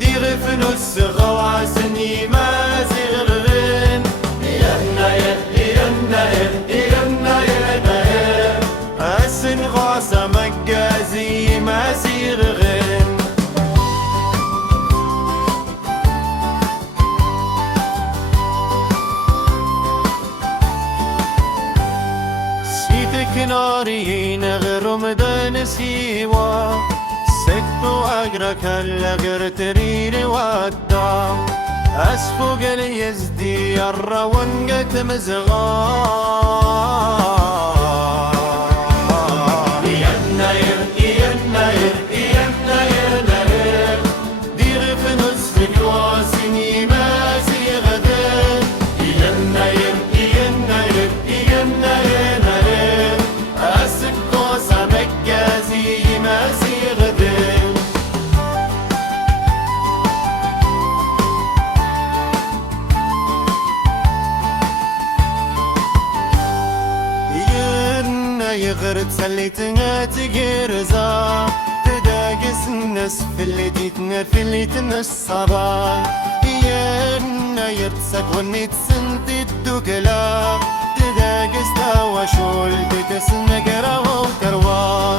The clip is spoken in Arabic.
Die Riffenüsse rauasen niemals ihren Essen rosa magazi masirin سيت كناري نغرم دان سيوا سكتو أجرك اللغر تريري ودا أسفق يزدي الروانقة مزغار دير في نصف الواسني ما سيغدر أسكو سمكازي ما سيغدر يغرد سليتنا تجرزا تداقس الناس في اللي تيتنا في اللي تنصبا يانا يرتسك ونيت سنتي الدكلا تداقس تاوى شول تتسنك روا وتروا